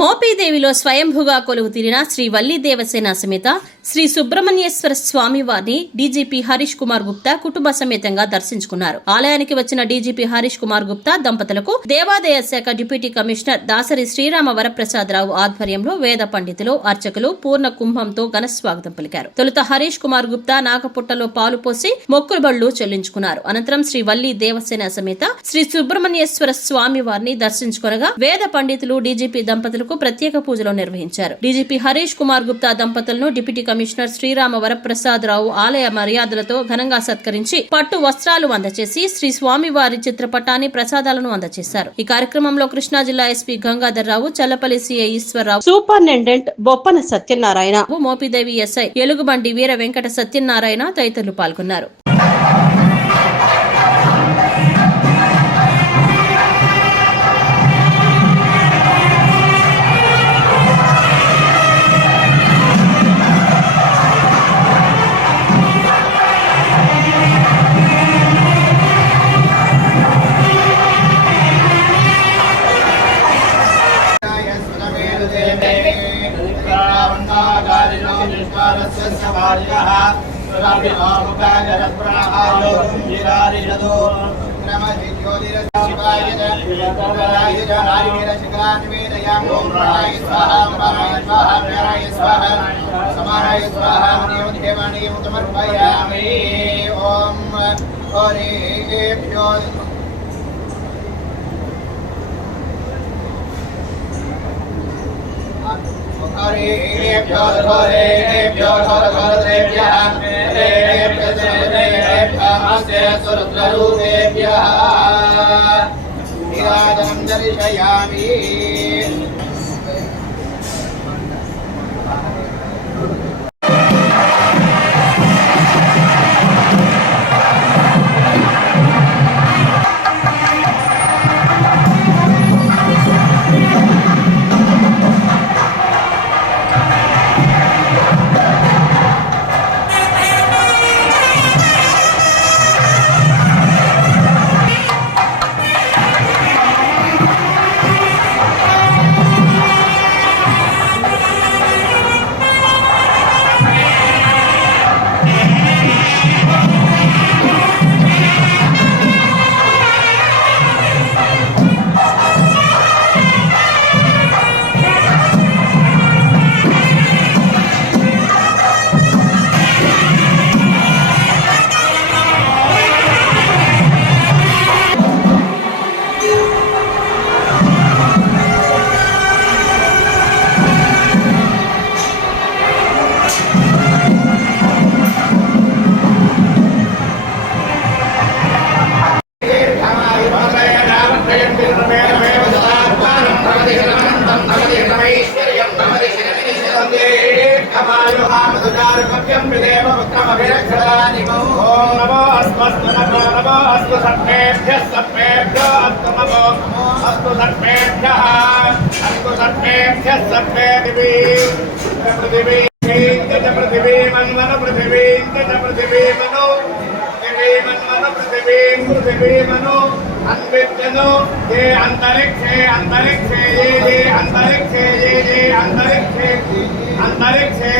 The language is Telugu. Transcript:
మోపీదేవిలో స్వయంభుగా కొలువు తీరిన శ్రీ వల్లి దేవసేన సమేత శ్రీ సుబ్రహ్మణ్యేశ్వర స్వామి వారిని డీజీపీ హరీష్ కుమార్ గుప్తా కుటుంబ సమేతంగా దర్శించుకున్నారు. ఆలయానికి వచ్చిన డీజీపీ హరీష్ కుమార్ గుప్తా దంపతులకు దేవాదాయ శాఖ డిప్యూటీ కమిషనర్ దాసరి శ్రీరామ వరప్రసాదరావు ఆధ్వర్యంలో వేద పండితులు, అర్చకులు పూర్ణ కుంభంతో ఘన స్వాగతం పలికారు. తొలుత హరీష్ కుమార్ గుప్తా నాగపుట్టలో పాలు పోసి మొక్కులు బళ్ళు చెల్లించుకున్నారు. అనంతరం శ్రీ వల్లి దేవసేన సమేత శ్రీ సుబ్రహ్మణ్యేశ్వర స్వామి వారిని దర్శించుకొనగా వేద పండితులు, డీజీపీ దంపతులు ప్రత్యేక పూజలు నిర్వహించారు. డీజీపీ హరీష్ కుమార్ గుప్తా దంపతులను డిప్యూటీ కమిషనర్ శ్రీరామ వరప్రసాదరావు ఆలయ మర్యాదలతో ఘనంగా సత్కరించి పట్టు వస్త్రాలు అందచేసి శ్రీ స్వామివారి చిత్రపటాన్ని ప్రసాదాలను అందచేశారు. ఈ కార్యక్రమంలో కృష్ణా జిల్లా ఎస్పీ గంగాధర్ రావు, Challapalli CI Eswararao, superintendent Boppana Satyanarayana, Mopidevi SI ఎలుగుబండి Veera Venkata Satyanarayana తదితరులు పాల్గొన్నారు. दर्शयामि अंतरिक्षे